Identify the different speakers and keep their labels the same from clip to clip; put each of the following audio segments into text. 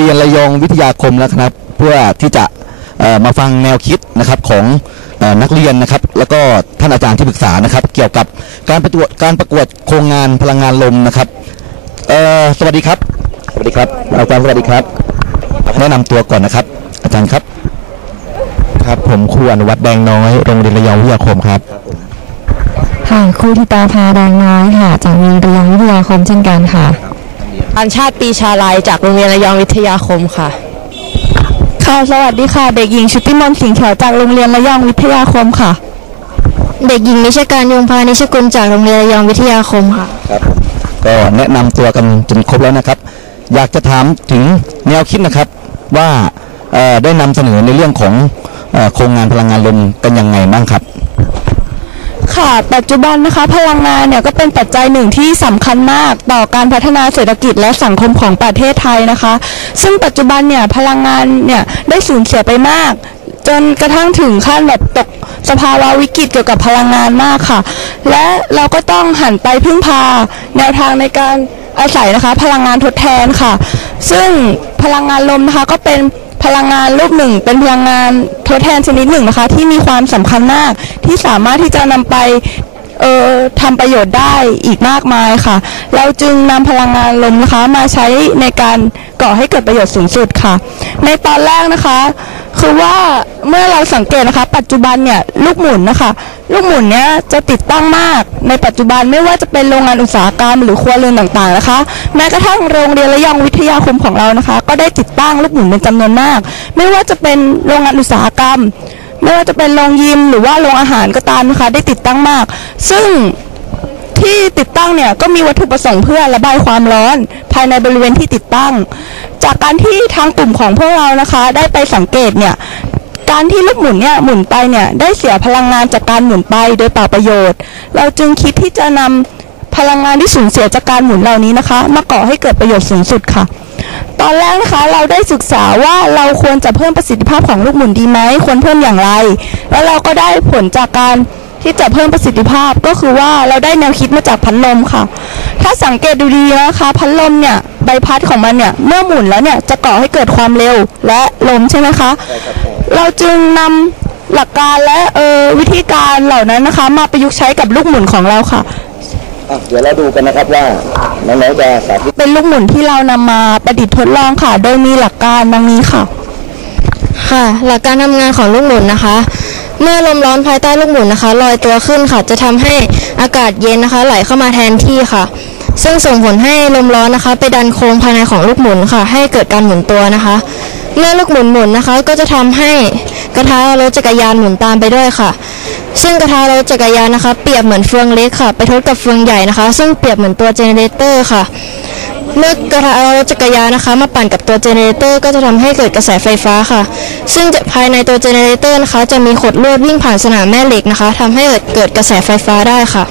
Speaker 1: เรียนระยองวิทยาคมแล้วครับเพื่อที่จะเอ่อมาฟังแนวคิดนะครับของเอ่อนักเรียนนะครับ แล้วก็ท่านอาจารย์ที่ปรึกษานะครับ เกี่ยวกับการประกวดการประกวดโครงงานพลังงานลมนะครับเอ่อสวัสดีครับ สวัสดีครับ อาจารย์สวัสดีครับ แนะนำตัวก่อนนะครับ อาจารย์ครับ
Speaker 2: ครับผมครูอนุวัฒน์แดงน้อยโรงเรียนระยองวิทยาคมครับ
Speaker 3: ค่ะครูธิตาภาแดงน้อยค่ะจากโรงเรียนระยองวิทยาคมเช่นกันค่ะ
Speaker 4: อัญชาติปีชาลัยจากโรงเรียนระยองวิทยาคมค่ะ
Speaker 3: ค่ะ สวัสดีค่ะ เด็กหญิงชุติมนต์สิงห์เขียวจากโรงเรียนระยองวิทยาคมค่ะ เด็กหญิงนิชการยงพานิชกุลจากโรงเรียนระยองวิทยาคมค่ะ
Speaker 1: ครับก็แนะนำตัวกันจนครบแล้วนะครับ อยากจะถามถึงแนวคิดนะครับว่าเอ่อได้นำเสนอในเรื่องของเอ่อโครงงานพลังงานลมกันยังไงบ้างครับ
Speaker 3: ค่ะ ปัจจุบันนะคะ พลังงานเนี่ยก็เป็นปัจจัยหนึ่งที่สำคัญมากต่อการพัฒนาเศรษฐกิจและสังคมของประเทศไทยนะคะ ซึ่งปัจจุบันเนี่ยพลังงานเนี่ยได้สูญเสียไปมาก จนกระทั่งถึงขั้นแบบตกสภาวะวิกฤตเกี่ยวกับพลังงานมากค่ะ และเราก็ต้องหันไปพึ่งพา แนวทางในการอาศัยนะคะ พลังงานทดแทนค่ะ ซึ่งพลังงานลมนะคะก็เป็น พลังงานรูปหนึ่งเป็นพลังงานทดแทนชนิดหนึ่งนะคะ ที่มีความสำคัญมากที่สามารถที่จะนำไปเอ่อทำประโยชน์ได้อีกมากมายค่ะ เราจึงนำพลังงานลมนะคะมาใช้ในการก่อให้เกิดประโยชน์สูงสุดค่ะ ในตอนแรกนะคะ คือว่าเมื่อเราสังเกตนะคะ ปัจจุบันเนี่ยลูกหมุนนะคะ ลูกหมุนเนี้ยจะติดตั้งมากในปัจจุบันไม่ว่าจะเป็นโรงงานอุตสาหกรรมหรือครัวเรือนต่างๆนะคะ แม้กระทั่งโรงเรียนระยองวิทยาคมของเรานะคะ ก็ได้ติดตั้งลูกหมุนเป็นจำนวนมาก ไม่ว่าจะเป็นโรงงานอุตสาหกรรม ไม่ว่าจะเป็นโรงยิมหรือว่าโรงอาหารก็ตามนะคะ ได้ติดตั้งมาก ซึ่ง ที่ติดตั้งเนี่ยก็มีวัตถุประสงค์เพื่อระบายความร้อน ภายในบริเวณที่ติดตั้ง จากการที่ทางกลุ่มของพวกเรานะคะ ได้ไปสังเกตเนี่ยการที่ลูกหมุนเนี่ยหมุนไปเนี่ยได้เสียพลังงานจากการหมุนไปโดยเปล่าประโยชน์ เราจึงคิดที่จะนำพลังงานที่สูญเสียจากการหมุนเหล่านี้นะคะ มาก่อให้เกิดประโยชน์สูงสุดค่ะ ตอนแรกนะคะเราได้ศึกษาว่าเราควรจะเพิ่มประสิทธิภาพของลูกหมุนดีไหมควรเพิ่มอย่างไร แล้วเราก็ได้ผลจากการ ที่จะเพิ่มประสิทธิภาพก็คือว่าเราได้แนวคิดมาจากพัดลมค่ะ ถ้าสังเกตดูดีนะคะพัดลมเนี่ยใบพัดของมันเนี่ยเมื่อหมุนแล้วเนี่ยจะก่อให้เกิดความเร็วและลมใช่ไหมคะ เราจึงนำหลักการและเออวิธีการเหล่านั้นนะคะ มาประยุกต์ใช้กับลูกหมุนของเราค่ะ
Speaker 1: อะเดี๋ยวเราดูกันนะครับว่าน้องๆจะสาธิต
Speaker 3: เป็นลูกหมุนที่เรานำมาประดิษฐ์ทดลองค่ะ โดยมีหลักการดังนี้ค่ะ
Speaker 5: ค่ะ หลักการทำงานของลูกหมุนนะคะ เมื่อลมร้อนภายใต้ลูกหมุนนะคะลอยตัวขึ้นค่ะจะทำให้อากาศเย็นนะคะ ไหลเข้ามาแทนที่ค่ะ ซึ่งส่งผลให้ลมร้อนนะคะ ไปดันโครงภายในของลูกหมุนค่ะ ให้เกิดการหมุนตัวนะคะ เมื่อลูกหมุนหมุนนะคะก็จะทำให้กระทะรถจักรยานหมุนตามไปด้วยค่ะ ซึ่งกระทะรถจักรยานนะคะ เปรียบเหมือนเฟืองเล็กค่ะ ไปทดกับเฟืองใหญ่นะคะ ซึ่งเปรียบเหมือนตัวเจเนเรเตอร์ค่ะ เมื่อกระทะรถจักรยานนะคะ มาปั่นกับตัวเจเนเรเตอร์ก็จะทำให้เกิดกระแสไฟฟ้าค่ะ ซึ่งภายในตัวเจเนเรเตอร์นะคะจะมีขดลวดวิ่งผ่านสนามแม่เหล็กนะคะทำให้เกิดเกิดกระแสไฟฟ้าได้ค่ะ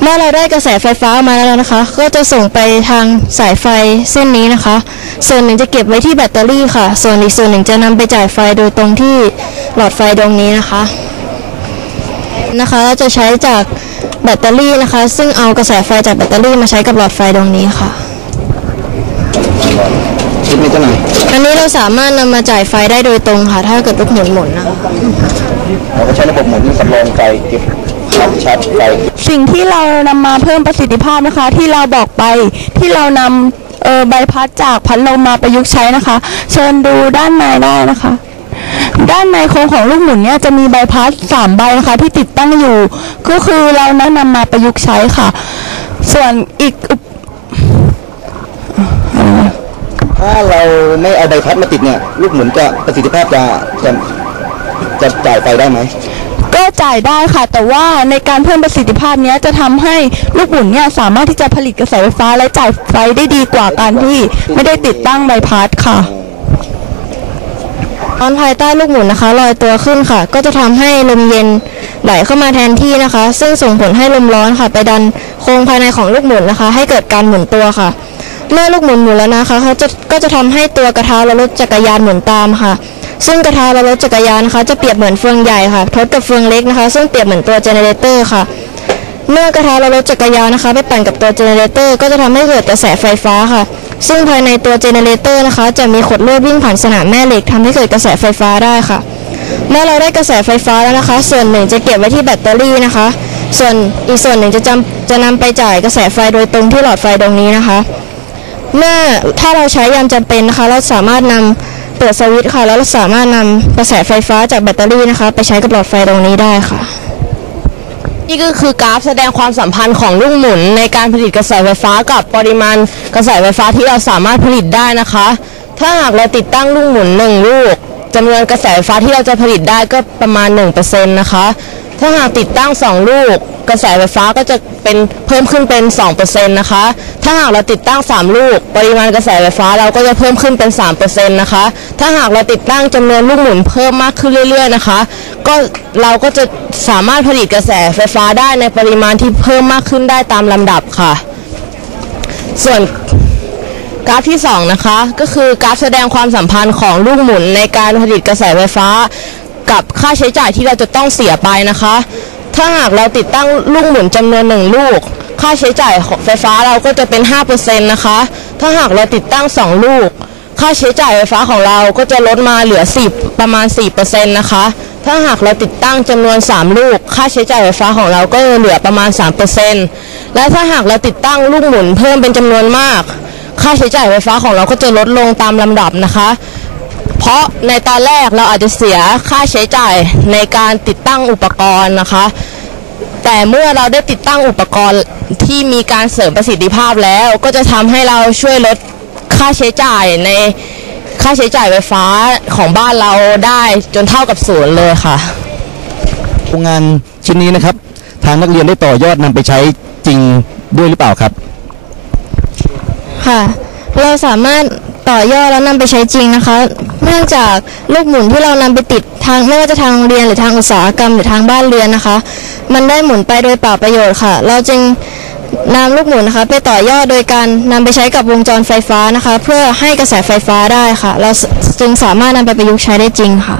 Speaker 5: เมื่อเราได้กระแสไฟฟ้ามาแล้วนะคะ ก็จะส่งไปทางสายไฟเส้นนี้นะคะ ส่วนหนึ่งจะเก็บไว้ที่แบตเตอรี่ค่ะ ส่วนอีกส่วนหนึ่งจะนำไปจ่ายไฟโดยตรงที่หลอดไฟดวงนี้นะคะนะคะเราจะใช้จากแบตเตอรี่นะคะ ซึ่งเอากระแสไฟจากแบตเตอรี่มาใช้กับหลอดไฟดวงนี้ค่ะ
Speaker 1: คลิปนี้จะหน่อย
Speaker 5: อันนี้เราสามารถนำมาจ่ายไฟได้โดยตรงค่ะ ถ้าเกิดลูกหมุนหมุนนะคะ
Speaker 1: เราก็ใช้ระบบหมุนสำรองไฟเก็บรับชาร์จไฟ
Speaker 3: สิ่งที่เรานำมาเพิ่มประสิทธิภาพนะคะ ที่เราบอกไปที่เรานำเออใบพัดจากพัดลมมาประยุกต์ใช้นะคะ เชิญดูด้านในได้นะคะ ด้านในโครงของลูกหมุนเนี่ยจะมีใบพัดสามใบนะคะที่ติดตั้งอยู่ ก็คือเรานั้นนำมาประยุกต์ใช้ค่ะ ส่วนอีกอุป
Speaker 1: ถ้าเราไม่เอาใบพัดมาติดเนี่ยลูกหมุนจะประสิทธิภาพจะจะจะจ่ายไฟได้ไหม
Speaker 3: ก็จ่ายได้ค่ะ แต่ว่าในการเพิ่มประสิทธิภาพเนี้ยจะทำให้ลูกหมุนเนี่ยสามารถที่จะผลิตกระแสไฟฟ้าและจ่ายไฟได้ดีกว่าการที่ไม่ได้ติดตั้งใบพัดค่ะ
Speaker 5: ตอนภายใต้ลูกหมุนนะคะลอยตัวขึ้นค่ะ ก็จะทำให้ลมเย็นไหลเข้ามาแทนที่นะคะ ซึ่งส่งผลให้ลมร้อนค่ะ ไปดันโครงภายในของลูกหมุนนะคะ ให้เกิดการหมุนตัวค่ะ เมื่อลูกหมุนหมุนแล้วนะคะเขาจะก็จะทำให้ตัวกระทะและรถจักรยานหมุนตามค่ะ ซึ่งกระทะและรถจักรยานนะคะจะเปรียบเหมือนเฟืองใหญ่ค่ะทดกับเฟืองเล็กนะคะ ซึ่งเปรียบเหมือนตัวเจเนเรเตอร์ค่ะ เมื่อกระทะและรถจักรยานนะคะ ไปปั่นกับตัวเจเนเรเตอร์ก็จะทำให้เกิดกระแสไฟฟ้าค่ะ ซึ่งภายในตัวเจเนเรเตอร์นะคะ จะมีขดลวดวิ่งผ่านสนามแม่เหล็กทำให้เกิดกระแสไฟฟ้าได้ค่ะ เมื่อเราได้กระแสไฟฟ้าแล้วนะคะ ส่วนหนึ่งจะเก็บไว้ที่แบตเตอรี่นะคะ ส่วนอีกส่วนหนึ่งจะจำจะนำไปจ่ายกระแสไฟโดยตรงที่หลอดไฟตรงนี้นะคะ เมื่อถ้าเราใช้ยามจำเป็นนะคะ เราสามารถนำเปิดสวิตช์ค่ะ แล้วเราสามารถนำกระแสไฟฟ้าจากแบตเตอรี่นะคะ ไปใช้กับหลอดไฟตรงนี้ได้ค่ะ
Speaker 4: นี่ก็คือกราฟแสดงความสัมพันธ์ของลูกหมุน ในการผลิตกระแสไฟฟ้ากับปริมาณกระแสไฟฟ้าที่เราสามารถผลิตได้นะคะ ถ้าหากเราติดตั้งลูกหมุนหนึ่งลูกจำนวนกระแสไฟฟ้าที่เราจะผลิตได้ก็ประมาณ1%นะคะ ถ้าหากติดตั้ง 2 ลูก กระแสไฟฟ้าก็จะเป็นเพิ่มขึ้นเป็น 2%นะคะ ถ้าหากเราติดตั้ง 3 ลูก ปริมาณกระแสไฟฟ้าเราก็จะเพิ่มขึ้นเป็น 3%นะคะ ถ้าหากเราติดตั้งจำนวนลูกหมุนเพิ่มมากขึ้นเรื่อยๆนะคะ ก็เราก็จะสามารถผลิตกระแสไฟฟ้าได้ในปริมาณที่เพิ่มมากขึ้นได้ตามลำดับค่ะ ส่วนกราฟที่ 2 นะคะ ก็คือกราฟแสดงความสัมพันธ์ของลูกหมุนในการผลิตกระแสไฟฟ้า กับค่าใช้จ่ายที่เราจะต้องเสียไปนะคะ ถ้าหากเราติดตั้งลูกหมุนจำนวนหนึ่งลูก ค่าใช้จ่ายของไฟฟ้าเราก็จะเป็น 5%นะคะ ถ้าหากเราติดตั้ง 2 ลูก ค่าใช้จ่ายไฟฟ้าของเราก็จะลดมาเหลือ 10 ประมาณ 4%นะคะ ถ้าหากเราติดตั้งจำนวน 3 ลูก ค่าใช้จ่ายไฟฟ้าของเราก็จะเหลือประมาณ 3%และถ้าหากเราติดตั้งลูกหมุนเพิ่มเป็นจำนวนมาก ค่าใช้จ่ายไฟฟ้าของเราก็จะลดลงตามลำดับนะคะ เพราะในตอนแรกเราอาจจะเสียค่าใช้จ่ายในการติดตั้งอุปกรณ์นะคะ แต่เมื่อเราได้ติดตั้งอุปกรณ์ที่มีการเสริมประสิทธิภาพแล้ว ก็จะทำให้เราช่วยลดค่าใช้จ่ายในค่าใช้จ่ายไฟฟ้าของบ้านเราได้จนเท่ากับศูนย์เลยค่ะ
Speaker 1: โครงงานชิ้นนี้นะครับ ทางนักเรียนได้ต่อยอดนำไปใช้จริงด้วยหรือเปล่าครับ
Speaker 5: ค่ะ เราสามารถ ต่อยอดแล้วนำไปใช้จริงนะคะ เนื่องจากลูกหมุนที่เรานำไปติดทางไม่ว่าจะทางโรงเรียนหรือทางอุตสาหกรรมหรือทางบ้านเรือนนะคะ มันได้หมุนไปโดยเปล่าประโยชน์ค่ะ เราจึงนำลูกหมุนนะคะ ไปต่อยอดโดยการนำไปใช้กับวงจรไฟฟ้านะคะ เพื่อให้กระแสไฟฟ้าได้ค่ะ เราจึงสามารถนำไปประยุกต์ใช้ได้จริงค่ะ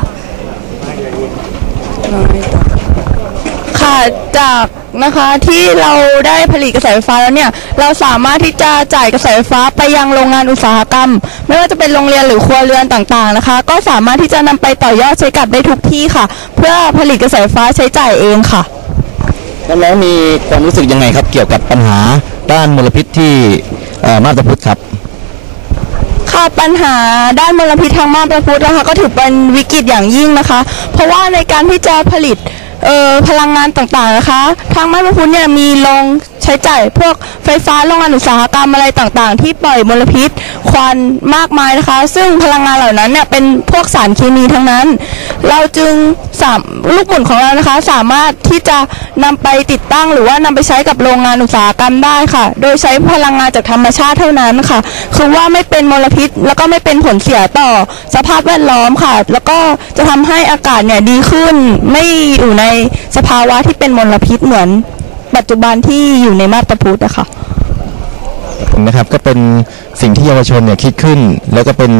Speaker 3: ค่ะจาก นะคะที่เราได้ผลิตกระแสไฟฟ้าแล้วเนี่ยเราสามารถที่จะจ่ายกระแสไฟฟ้าไปยังโรงงานอุตสาหกรรม ไม่ว่าจะเป็นโรงเรียนหรือครัวเรือนต่างๆนะคะ ก็สามารถที่จะนำไปต่อยอดใช้กับได้ทุกที่ค่ะ เพื่อผลิตกระแสไฟฟ้าใช้จ่ายเองค่ะ
Speaker 1: น้องๆมีความรู้สึกยังไงครับเกี่ยวกับปัญหาด้านมลพิษที่เอ่อมาตรพุทธครับ
Speaker 3: ค่ะปัญหาด้านมลพิษทางมาตรพุทธนะคะก็ถือเป็นวิกฤตอย่างยิ่งนะคะ เพราะว่าในการที่จะผลิตเอ่อ พลังงานต่างๆนะคะ ทางมาตรพุทธเนี่ยมีโรง ใช้จ่ายพวกไฟฟ้าโรงงานอุตสาหกรรมอะไรต่างๆ ที่ปล่อยมลพิษ ควันมากมายนะคะ ซึ่งพลังงานเหล่านั้นเนี่ยเป็นพวกสารเคมีทั้งนั้น เราจึงสามลูกหมุนของเรานะคะ สามารถที่จะนำไปติดตั้ง หรือว่านำไปใช้กับโรงงานอุตสาหกรรมได้ค่ะ โดยใช้พลังงานจากธรรมชาติเท่านั้นค่ะ คือว่าไม่เป็นมลพิษ แล้วก็ไม่เป็นผลเสียต่อสภาพแวดล้อมค่ะ แล้วก็จะทำให้อากาศเนี่ยดีขึ้น ไม่อยู่ในสภาวะที่เป็นมลพิษเหมือน ปัจจุบันที่อยู่ในมาตรพุทธอะค่ะ
Speaker 2: นะครับก็เป็นสิ่งที่เยาวชนเนี่ยคิดขึ้น แล้วก็เป็น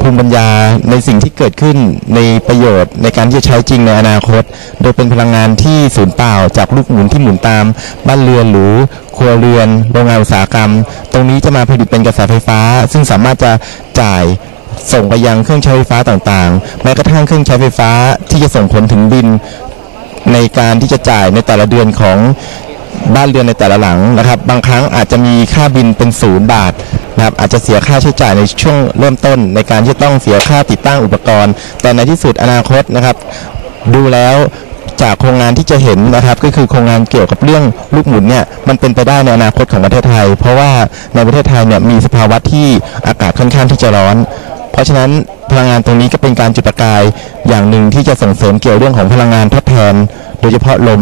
Speaker 2: ภูมิปัญญาในสิ่งที่เกิดขึ้นในประโยชน์ในการที่จะใช้จริงในอนาคต โดยเป็นพลังงานที่สูญเปล่า จากลูกหมุนที่หมุนตาม บ้านเรือนหรือครัวเรือน โรงงานอุตสาหกรรม ตรงนี้จะมาผลิตเป็นกระแสไฟฟ้า ซึ่งสามารถจะจ่ายส่งไปยังเครื่องใช้ไฟฟ้าต่างๆ แม้กระทั่งเครื่องใช้ไฟฟ้าที่จะส่งผลถึงบิน ในการที่จะจ่ายในแต่ละเดือนของบ้านเรือนในแต่ละหลังนะครับ บางครั้งอาจจะมีค่าบินเป็นศูนย์บาทนะครับอาจจะเสียค่าใช้จ่ายในช่วงเริ่มต้น ในการที่ต้องเสียค่าติดตั้งอุปกรณ์ แต่ในที่สุดอนาคตนะครับ ดูแล้วจากโครงงานที่จะเห็นนะครับ ก็คือโครงงานเกี่ยวกับเรื่องลูกหมุนเนี่ยมันเป็นไปได้ในอนาคตของประเทศไทย เพราะว่าในประเทศไทยเนี่ยมีสภาวะที่อากาศค่อนข้างที่จะร้อน เพราะฉะนั้นพลังงานตรงนี้ก็เป็นการจุดประกายอย่างหนึ่งที่จะส่งเสริมเกี่ยวเรื่องของพลังงานทดแทน โดยเฉพาะลม